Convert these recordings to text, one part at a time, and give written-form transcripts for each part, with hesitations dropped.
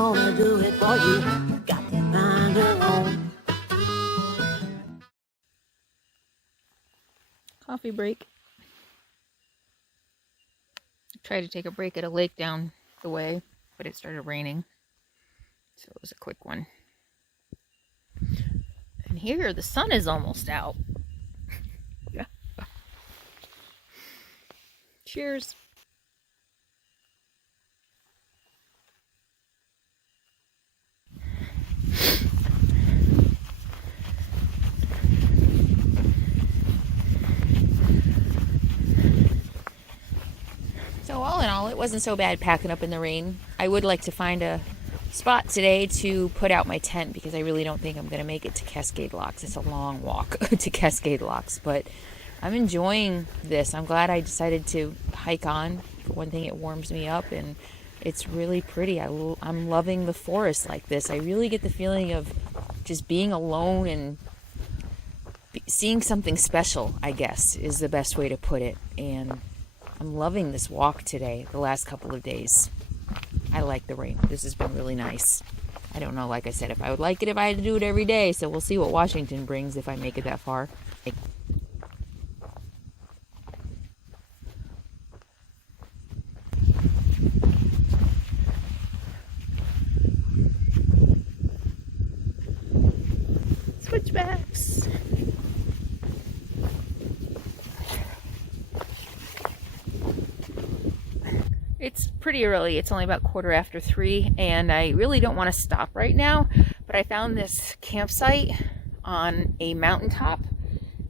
gonna do it for you. Got to find her home. Coffee break. I tried to take a break at a lake down the way, but it started raining, so it was a quick one. And here the sun is almost out. Yeah. Cheers. So all in all, it wasn't so bad packing up in the rain. I would like to find a spot today to put out my tent because I really don't think I'm going to make it to Cascade Locks. It's a long walk to Cascade Locks, but I'm enjoying this. I'm glad I decided to hike on. For one thing, it warms me up and it's really pretty. I'm loving the forest like this. I really get the feeling of just being alone and seeing something special, I guess, is the best way to put it. And I'm loving this walk today, the last couple of days. I like the rain. This has been really nice. I don't know, like I said, if I would like it if I had to do it every day, so we'll see what Washington brings if I make it that far. Switchbacks. It's pretty early. It's only about 3:15, and I really don't want to stop right now, but I found this campsite on a mountaintop,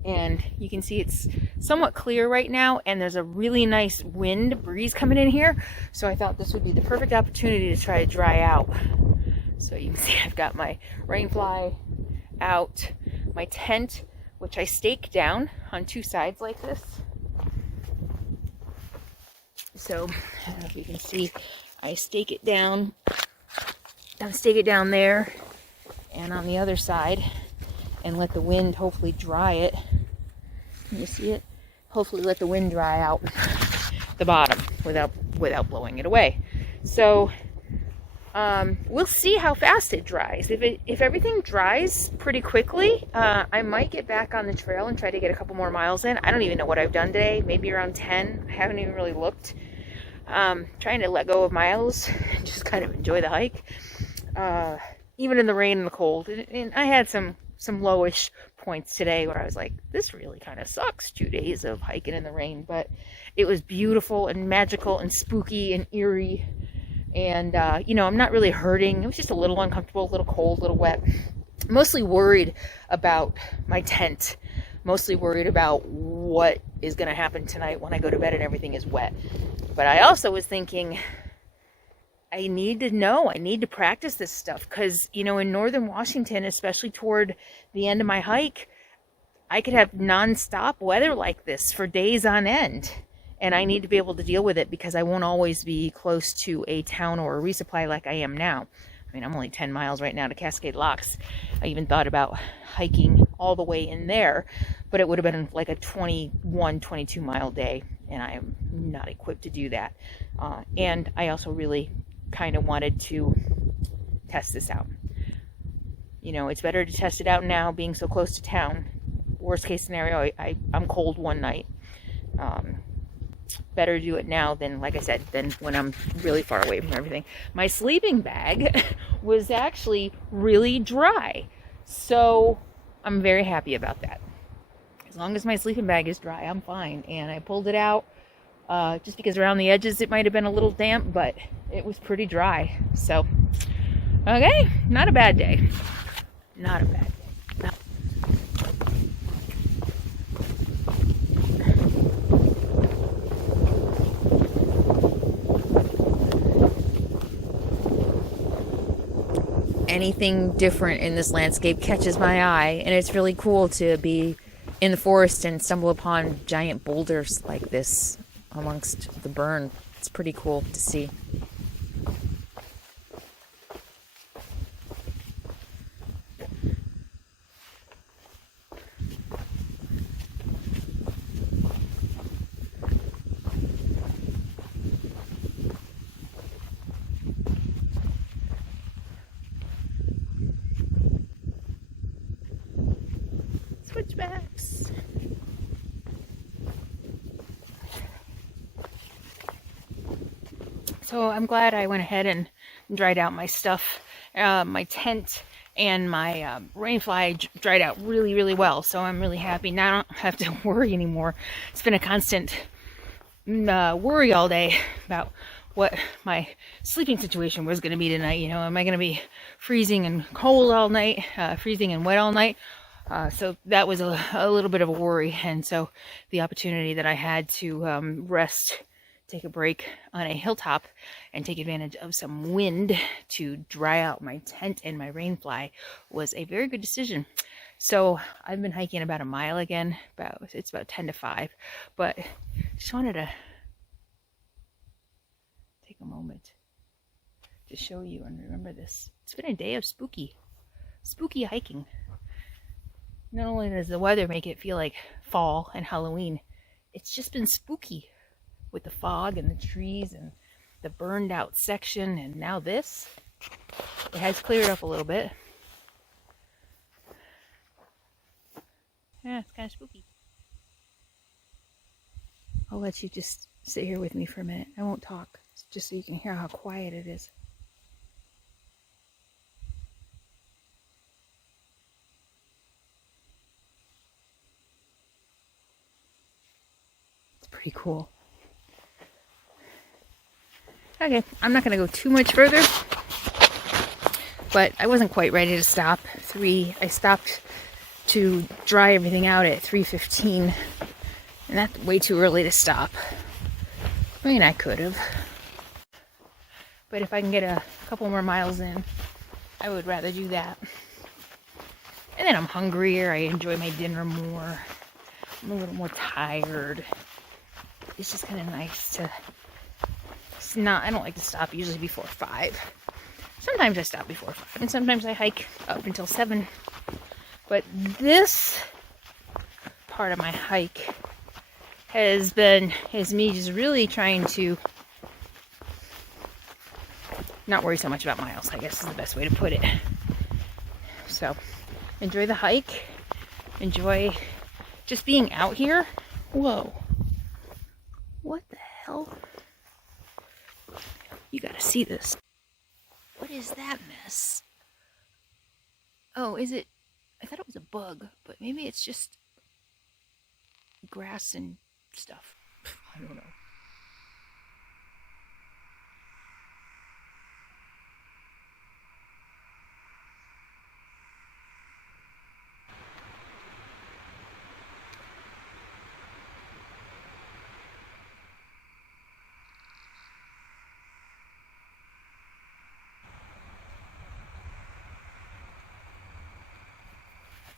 and you can see it's somewhat clear right now, and there's a really nice wind breeze coming in here, so I thought this would be the perfect opportunity to try to dry out. So you can see I've got my rain fly out, my tent, which I stake down on two sides like this. So, I don't know if you can see, I stake it down there and on the other side and let the wind hopefully dry it. Can you see it? Hopefully let the wind dry out the bottom without blowing it away. So, we'll see how fast it dries. If everything dries pretty quickly, I might get back on the trail and try to get a couple more miles in. I don't even know what I've done today. Maybe around 10. I haven't even really looked. Trying to let go of miles and just kind of enjoy the hike. Even in the rain and the cold. And I had some lowish points today where I was like, this really kind of sucks, 2 days of hiking in the rain. But it was beautiful and magical and spooky and eerie. And, I'm not really hurting. It was just a little uncomfortable, a little cold, a little wet. Mostly worried about my tent. Mostly worried about what is going to happen tonight when I go to bed and everything is wet. But I also was thinking, I need to know. I need to practice this stuff. Because, in northern Washington, especially toward the end of my hike, I could have nonstop weather like this for days on end. And I need to be able to deal with it because I won't always be close to a town or a resupply like I am now. I mean, I'm only 10 miles right now to Cascade Locks. I even thought about hiking all the way in there, but it would have been like a 21, 22 mile day, and I am not equipped to do that. And I also really kind of wanted to test this out. It's better to test it out now, being so close to town. Worst case scenario, I'm cold one night. Better to do it now than, like I said, than when I'm really far away from everything. My sleeping bag was actually really dry, so I'm very happy about that. As long as my sleeping bag is dry, I'm fine. And I pulled it out just because around the edges it might have been a little damp, but it was pretty dry. So, okay, not a bad day. Not a bad day. Anything different in this landscape catches my eye, and it's really cool to be in the forest and stumble upon giant boulders like this amongst the burn. It's pretty cool to see. Switchbacks. So I'm glad I went ahead and dried out my stuff. My tent and my rainfly dried out really, really well. So I'm really happy. Now I don't have to worry anymore. It's been a constant worry all day about what my sleeping situation was going to be tonight. You know, am I going to be freezing and cold all night, freezing and wet all night? So that was a little bit of a worry. And so the opportunity that I had to rest, take a break on a hilltop and take advantage of some wind to dry out my tent and my rainfly was a very good decision. So I've been hiking about a mile again. It's about 10 to 5, but just wanted to take a moment to show you and remember this. It's been a day of spooky hiking. Not only does the weather make it feel like fall and Halloween, it's just been spooky with the fog and the trees and the burned out section. And now this, it has cleared up a little bit. Yeah, it's kind of spooky. I'll let you just sit here with me for a minute. I won't talk, just so you can hear how quiet it is. It's pretty cool. Okay, I'm not going to go too much further, but I wasn't quite ready to stop. I stopped to dry everything out at 3:15, and that's way too early to stop. I mean, I could have, but if I can get a couple more miles in, I would rather do that. And then I'm hungrier, I enjoy my dinner more, I'm a little more tired. It's just kind of nice to... I don't like to stop usually before 5. Sometimes I stop before 5, and sometimes I hike up until 7. But this part of my hike is me just really trying to not worry so much about miles, I guess is the best way to put it. So enjoy the hike, enjoy just being out here. Whoa, what the hell? You gotta see this. What is that mess? Oh, is it? I thought it was a bug, but maybe it's just grass and stuff. I don't know.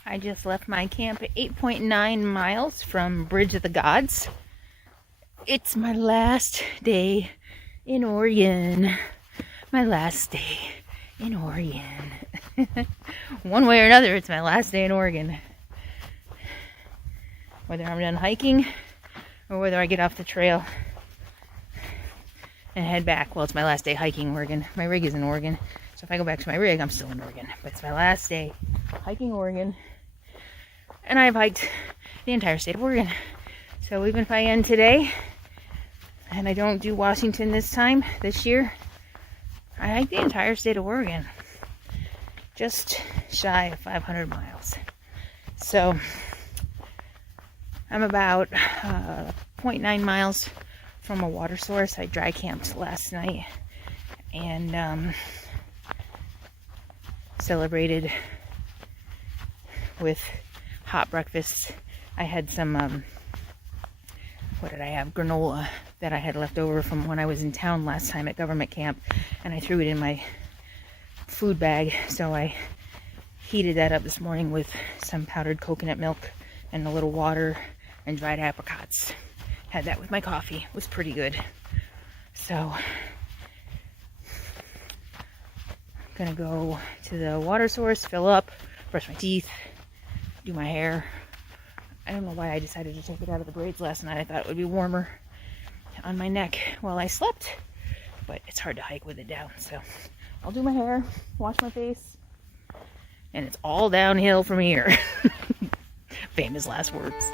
I just left my camp at 8.9 miles from Bridge of the Gods. It's my last day in Oregon. My last day in Oregon. One way or another, it's my last day in Oregon. Whether I'm done hiking or whether I get off the trail and head back. Well, it's my last day hiking in Oregon. My rig is in Oregon. So if I go back to my rig, I'm still in Oregon. But it's my last day hiking Oregon. And I've hiked the entire state of Oregon. So even if I end today, and I don't do Washington this year, I hiked the entire state of Oregon. Just shy of 500 miles. So I'm about 0.9 miles from a water source. I dry camped last night and celebrated with hot breakfast. I had some, what did I have? Granola that I had left over from when I was in town last time at government camp, and I threw it in my food bag. So I heated that up this morning with some powdered coconut milk and a little water and dried apricots. Had that with my coffee. It was pretty good. So I'm gonna go to the water source, fill up, brush my teeth, do my hair. I don't know why I decided to take it out of the braids last night. I thought it would be warmer on my neck while I slept, but it's hard to hike with it down. So I'll do my hair, wash my face, and it's all downhill from here. Famous last words.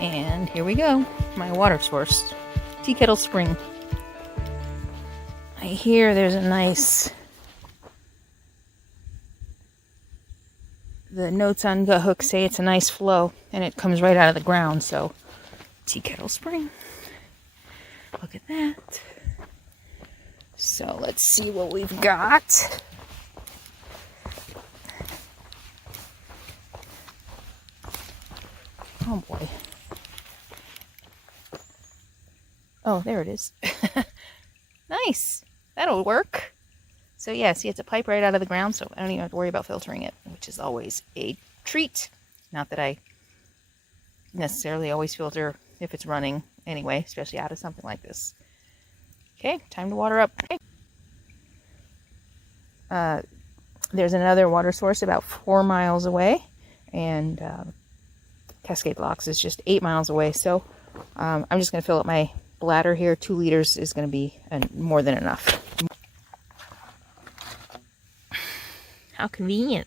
And here we go, my water source, Kettle Spring. I hear there's a nice, the notes on gut hook say it's a nice flow, and it comes right out of the ground, so Kettle Spring. Look at that. So let's see what we've got. Oh boy. Oh, there it is. Nice. That'll work. So yeah, see, it's a pipe right out of the ground, so I don't even have to worry about filtering it, which is always a treat. Not that I necessarily always filter if it's running anyway, especially out of something like this. Okay, time to water up. Okay. There's another water source about 4 miles away, and Cascade Locks is just 8 miles away, so I'm just going to fill up my bladder here. 2 liters is going to be more than enough. How convenient.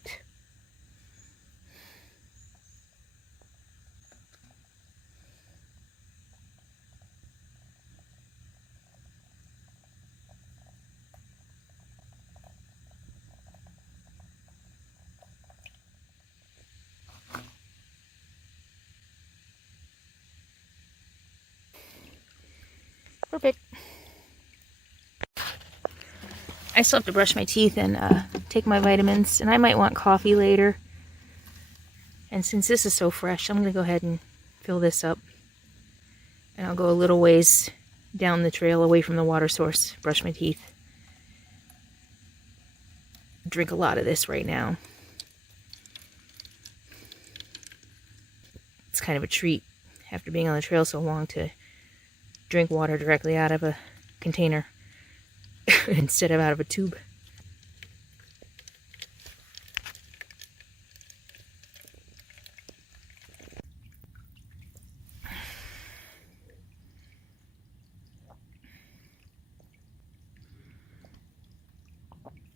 Perfect. I still have to brush my teeth and take my vitamins, and I might want coffee later. And since this is so fresh, I'm going to go ahead and fill this up. And I'll go a little ways down the trail away from the water source, brush my teeth. Drink a lot of this right now. It's kind of a treat after being on the trail so long to drink water directly out of a container instead of out of a tube.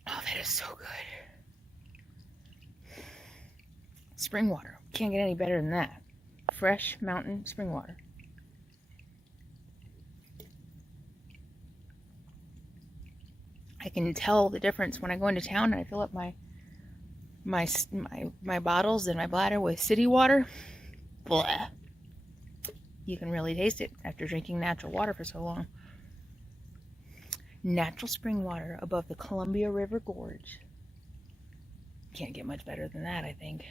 Oh, that is so good. Spring water. Can't get any better than that. Fresh mountain spring water. I can tell the difference when I go into town and I fill up my bottles and my bladder with city water. Blah. You can really taste it after drinking natural water for so long. Natural spring water above the Columbia River Gorge. Can't get much better than that, I think.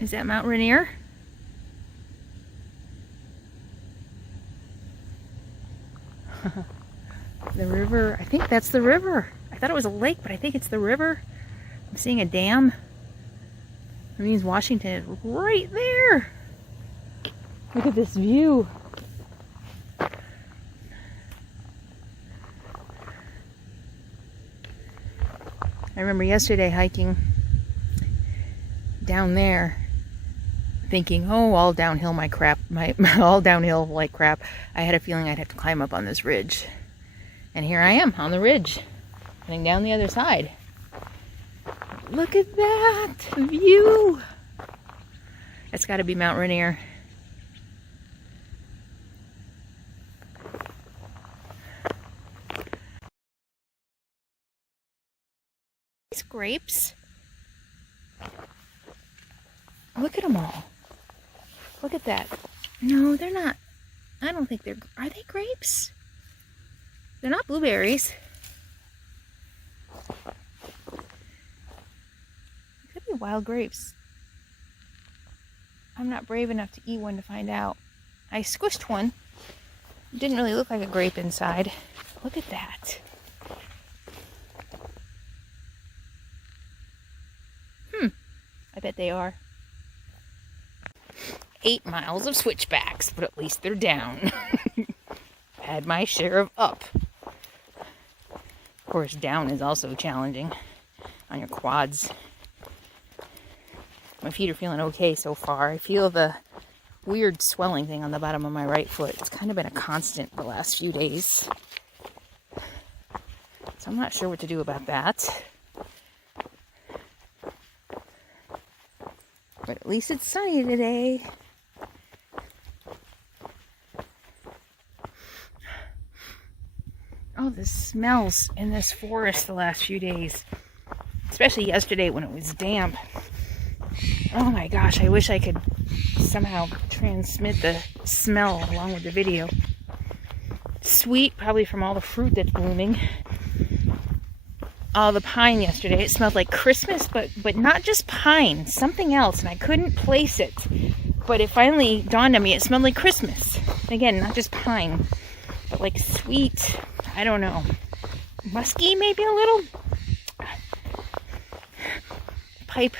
Is that Mount Rainier? The river, I think that's the river. I thought it was a lake, but I think it's the river. I'm seeing a dam. That means Washington is right there. Look at this view. I remember yesterday hiking down there, thinking, oh, all downhill my crap, all downhill like crap. I had a feeling I'd have to climb up on this ridge. And here I am on the ridge, heading down the other side. Look at that view. That's got to be Mount Rainier. These grapes. Look at them all. Look at that. No, they're not. I don't think they're... Are they grapes? They're not blueberries. They could be wild grapes. I'm not brave enough to eat one to find out. I squished one. It didn't really look like a grape inside. Look at that. I bet they are. 8 miles of switchbacks, but at least they're down. Had my share of up. Of course, down is also challenging on your quads. My feet are feeling okay so far. I feel the weird swelling thing on the bottom of my right foot. It's kind of been a constant the last few days. So I'm not sure what to do about that. But at least it's sunny today. Oh, the smells in this forest the last few days. Especially yesterday when it was damp. Oh my gosh, I wish I could somehow transmit the smell along with the video. Sweet, probably from all the fruit that's blooming. Oh, the pine yesterday, it smelled like Christmas, but not just pine, something else, and I couldn't place it. But it finally dawned on me, it smelled like Christmas. Again, not just pine, but like sweet, I don't know, musky maybe a little? Pipe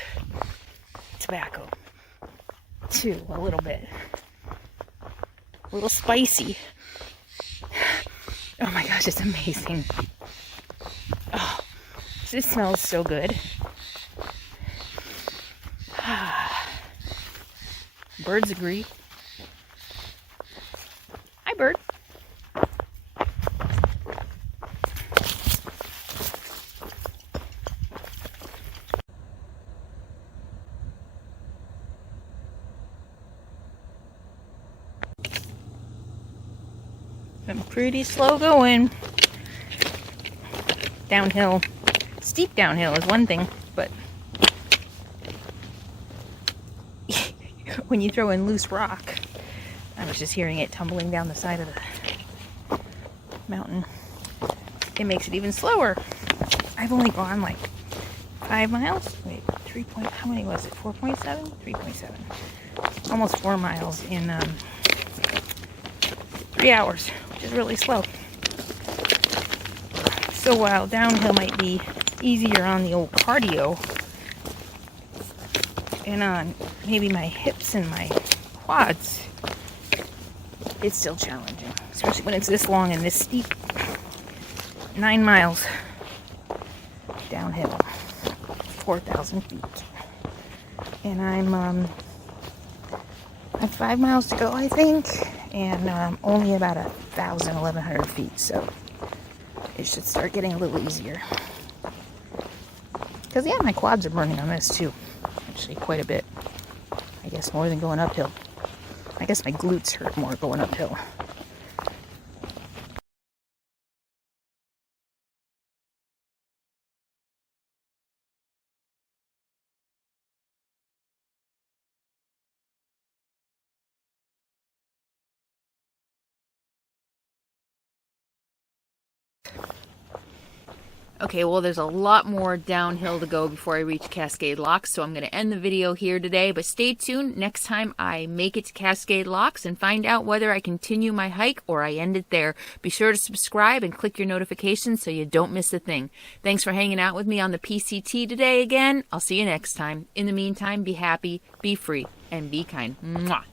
tobacco, too, a little bit. A little spicy. Oh my gosh, it's amazing. Oh. This smells so good. Birds agree. Hi, bird. I'm pretty slow going. Downhill. Steep downhill is one thing, but when you throw in loose rock, I was just hearing it tumbling down the side of the mountain, it makes it even slower. I've only gone like 5 miles. Wait, how many was it? 4.7? 3.7. Almost 4 miles in 3 hours, which is really slow. So while downhill might be easier on the old cardio and on maybe my hips and my quads, it's still challenging, especially when it's this long and this steep. 9 miles downhill, 4,000 feet, and I'm 5 miles to go, I think, and only about 1,100 feet, so it should start getting a little easier. Because, yeah, my quads are burning on this, too. Actually, quite a bit. I guess more than going uphill. I guess my glutes hurt more going uphill. Okay, well, there's a lot more downhill to go before I reach Cascade Locks, so I'm going to end the video here today. But stay tuned next time I make it to Cascade Locks and find out whether I continue my hike or I end it there. Be sure to subscribe and click your notifications so you don't miss a thing. Thanks for hanging out with me on the PCT today again. I'll see you next time. In the meantime, be happy, be free, and be kind. Mwah.